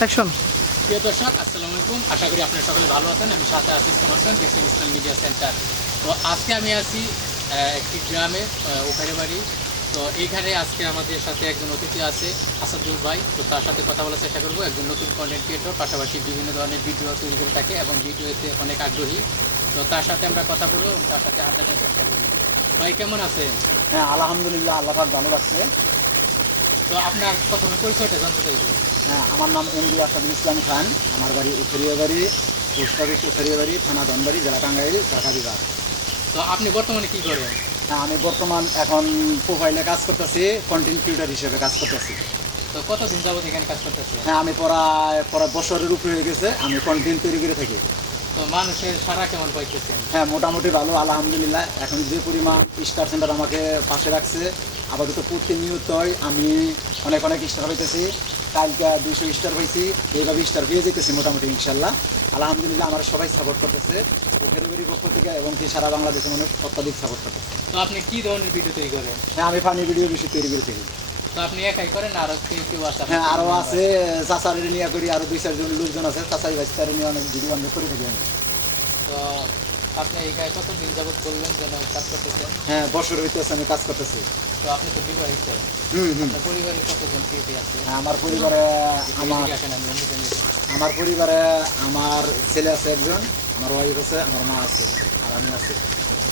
Action. প্রিয় দর্শক, আসসালামু আলাইকুম। আশা করি আপনারা সকলে ভালো আছেন। আমি সাথে আছি ইসলাম হাসান, দেখছেন ইসলাম মিডিয়া সেন্টার। তো আজকে আমি আছি একটি গ্রামে, ওখানে বাড়ি। তো এইখানে আজকে আমাদের সাথে একজন অতিথি আছে, আসাদুল ভাই। তো তার সাথে কথা বলার চেষ্টা করবো। একজন নতুন কন্টেন্ট ক্রিয়েটর, পাশাপাশি বিভিন্ন ধরনের ভিডিও তৈরি করে থাকে এবং ভিডিওতে অনেক আগ্রহী। তো তার সাথে আমরা কথা বলবো এবং তার সাথে আড্ডা দেওয়ার চেষ্টা করবো। ভাই কেমন আছেন? হ্যাঁ, আলহামদুলিল্লাহ, আল্লাহ পাক ভালো লাগছে। তো আপনার প্রথমে পরিচয়টা জানতে চাইবো। হ্যাঁ, আমার নাম এমডি আসাদুল ইসলাম খান। আমার বাড়ি উখরিয়া বাড়ি, পোস্ট অফিস উখরিয়া বাড়ি, থানা ধনবাড়ি, জেলা টাঙ্গাইল, ঢাকা বিভাগ। তো আপনি বর্তমানে কি করেন? হ্যাঁ, আমি বর্তমান এখন প্রোফাইলে কাজ করতেছি, কন্টেন্ট ক্রিয়েটর হিসেবে কাজ করতেছি। তো কতদিন যাবত এখানে কাজ করতেছেন? হ্যাঁ, আমি প্রায় বছরের উপরে হয়ে গেছে আমি কন্টেন্ট তৈরি করে থাকি। তো মানুষের সাড়া কেমন পাইতেছেন? হ্যাঁ, মোটামুটি ভালো, আলহামদুলিল্লাহ। এখন যে পরিমাণ স্টার সেন্টার আমাকে পাশে রাখছে, আপাতত প্রতিনিয়তই আমি অনেক অনেক স্টার পাইতেছি। কালকে 200 স্টার পাইছি, এইভাবে স্টার পেয়ে যেতেছি মোটামুটি ইনশাল্লাহ। আলহামদুলিল্লাহ, আমার সবাই সাপোর্ট করতেছে ওখানে পক্ষ থেকে, এবং কি সারা বাংলাদেশের মানুষ অত্যাধিক সাপোর্ট করতেছে। তো আপনি কি ধরনের ভিডিও তৈরি করেন? হ্যাঁ, আমি ফানি ভিডিও বেশি তৈরি করে থাকি। তো আপনি একাই করেন না আরো কেউ আছে? হ্যাঁ, আরও আছে, চাচারে নিয়ে করি, আরও 2-4 জন লোকজন আছে, চাচাই বাচ্চারে নিয়ে অনেক ভিডিও আমরা করে থাকি আমি। তো আপনি একাই কতদিন যাবত করলেন যেন কাজ করতেছেন? হ্যাঁ, বছর হইতেছে আমি কাজ করতেছি। তো আপনি তো বিবাহিত, হুম হুম। আপনার পরিবারে কতজন কে আছে? হ্যাঁ, আমার পরিবারে এদিকে আসেন, আমি অন্যদের নিয়ে যাই। আমার পরিবারে আমার ছেলে আছে একজন, আমার ওয়াইফ আছে, আমার মা আছে, আর আমি আছি।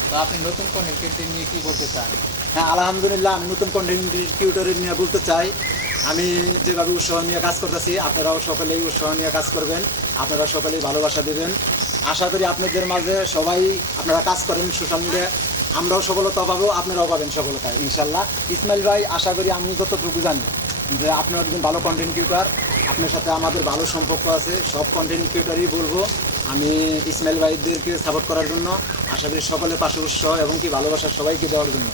তো আপনি নতুন কন্টেন্ট ক্রিয়েটর নিয়ে কি বলতে চান? হ্যাঁ, আলহামদুলিল্লাহ, আমি নতুন কন্টেন্ট ক্রিয়েটরের নিয়ে বলতে চাই, আমি যেভাবে উৎসাহ নিয়ে কাজ করতেছি, আপনারাও সকলেই উৎসাহ নিয়ে কাজ করবেন, আপনারা সকলেই ভালোবাসা দেবেন। আশা করি আপনাদের মাঝে সবাই আপনারা কাজ করেন সোশ্যাল মিডিয়ায়, আমরাও সফলতা পাবো, আপনারাও পাবেন সফলতা ইনশাল্লাহ। ইসমাইল ভাই, আশা করি আমি যতটুকু জানি যে আপনিও একজন ভালো কন্টেন্ট ক্রিয়েটর, আপনার সাথে আমাদের ভালো সম্পর্ক আছে। সব কন্টেন্ট ক্রিয়েটরই বলবো আমি ইসমাইল ভাইদেরকে সাপোর্ট করার জন্য, আশা করি সকলের পাশে উৎসাহ এবং কি ভালোবাসা সবাইকে দেওয়ার জন্য।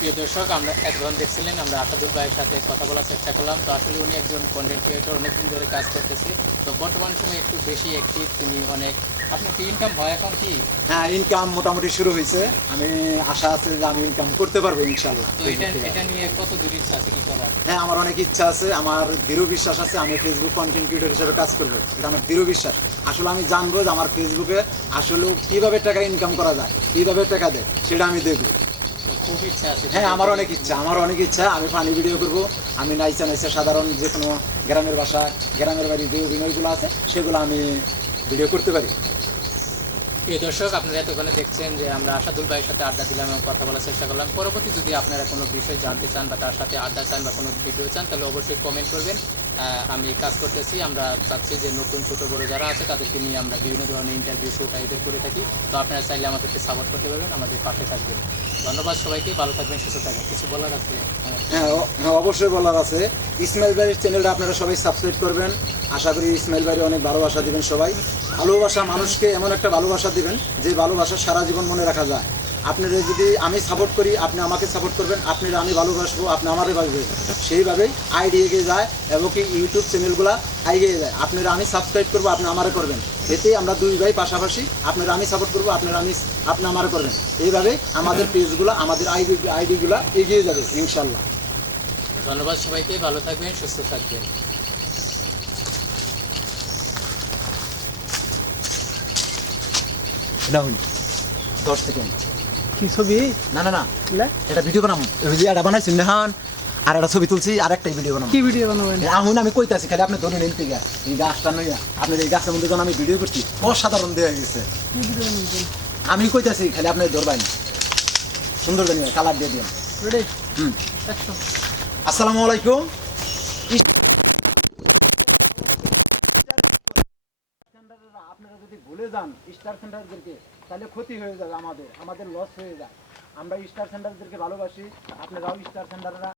প্রিয় দর্শক, আমরা একজন দেখছিলেন, আমরা আসাদুল ভাইয়ের সাথে কথা বলার চেষ্টা করলাম। তো আসলে উনি একজন কন্টেন্ট ক্রিয়েটর, অনেকদিন ধরে কাজ করতেছে। তো বর্তমান সময়ে একটু বেশি অ্যাক্টিভ তিনি অনেক। আপনার কি ইনকাম হয় এখন কি? হ্যাঁ, ইনকাম মোটামুটি শুরু হয়েছে, আমি আশা আছে যে আমি ইনকাম করতে পারবো ইনশাল্লাহ। তো এটা নিয়ে কত দূর ইচ্ছা আছে কি করার? হ্যাঁ, আমার অনেক ইচ্ছা আছে, আমার দৃঢ় বিশ্বাস আছে আমি ফেসবুক কন্টেন্ট ক্রিয়েটর হিসেবে কাজ করবো, এটা আমার দৃঢ় বিশ্বাস। আসলে আমি জানবো যে আমার ফেসবুকে আসলে কীভাবে টাকা ইনকাম করা যায়, কীভাবে টাকা দেয়, সেটা আমি দেখবো। খুব ইচ্ছা আছে? হ্যাঁ, আমার অনেক ইচ্ছা, আমি ফানি ভিডিও করব, আমি নাইচা সাধারণ যে কোনো গ্রামের বাসা, গ্রামের বাড়ি যে অভিনয়গুলো আছে সেগুলো আমি ভিডিও করতে পারি। প্রিয় দর্শক, আপনারা এতক্ষণে দেখছেন যে আমরা আসাদুল ভাইয়ের সাথে আড্ডা দিলাম এবং কথা বলার চেষ্টা করলাম। পরবর্তী যদি আপনারা কোনো বিষয় জানতে চান বা তার সাথে আড্ডা চান বা কোনো ভিডিও চান, তাহলে অবশ্যই কমেন্ট করবেন। আমি কাজ করতেছি, আমরা চাচ্ছি যে নতুন ছোটো বড়ো যারা আছে তাদেরকে নিয়ে আমরা বিভিন্ন ধরনের ইন্টারভিউ শো টাইপের করে থাকি। তো আপনারা চাইলে আমাদেরকে সাপোর্ট করতে পারবেন, আমাদের পাশে থাকবেন। ধন্যবাদ সবাইকে, ভালো থাকবেন, সুস্থ থাকবেন। কিছু বলার আছে? হ্যাঁ হ্যাঁ, অবশ্যই বলার আছে। ইসমাইল ভাইয়ের চ্যানেলটা আপনারা সবাই সাবস্ক্রাইব করবেন। আশা করি ইসমাইল ভাইয়ের অনেক ভালোবাসা দিবেন সবাই। ভালোবাসা মানুষকে এমন একটা ভালোবাসা দিবেন যে ভালোবাসা সারা জীবন মনে রাখা যায়। আপনারা যদি আমি সাপোর্ট করি, আপনি আমাকে সাপোর্ট করবেন, আপনারা আমি ভালোবাসবো, আপনি আমারে বাসবেন, সেইভাবেই আইডি এগিয়ে যায় এবং কি ইউটিউব চ্যানেলগুলো এগিয়ে যায়। আপনারা আমি সাবস্ক্রাইব করবো, আপনি আমারে করবেন, এতেই আমরা দুই ভাই পাশাপাশি, আপনারা আমি সাপোর্ট করবো, আপনি আমারে করবেন, এইভাবেই আমাদের পেজগুলো, আমাদের আইডিগুলো এগিয়ে যাবে ইনশাল্লাহ। ধন্যবাদ সবাইকে, ভালো থাকবেন, সুস্থ থাকবেন। এটা হইল 10 সেকেন্ড। কি ছবি? না না না, এটা ভিডিও বানাবো, এটা বানাইছি নেহান, আর একটা ছবি তুলছি, আর একটা ভিডিও বানাবো। কি ভিডিও বানাবেন? এখন আমি কইতাছি, খালি আপনি ধরে নিন থেকে এই গাছটা নইয়া, আপনার এই গাছের মধ্যে যখন আমি ভিডিও করছি অসাধারণ দেওয়া গেছে। কি ভিডিও বানাবেন? আমি কইতাছি, খালি আপনি ধরবেন, সুন্দর জানি কালার দিয়ে দিন। রেডি? হুম। অ্যাকশন। আসসালামু আলাইকুম। আপনারা যদি ভুলে যান স্টার সেন্টারদেরকে, তাহলে ক্ষতি হয়ে যাবে, আমাদের লস হয়ে যায়। আমরা স্টার সেন্টারদেরকে ভালোবাসি, আপনারাও স্টার সেন্টাররা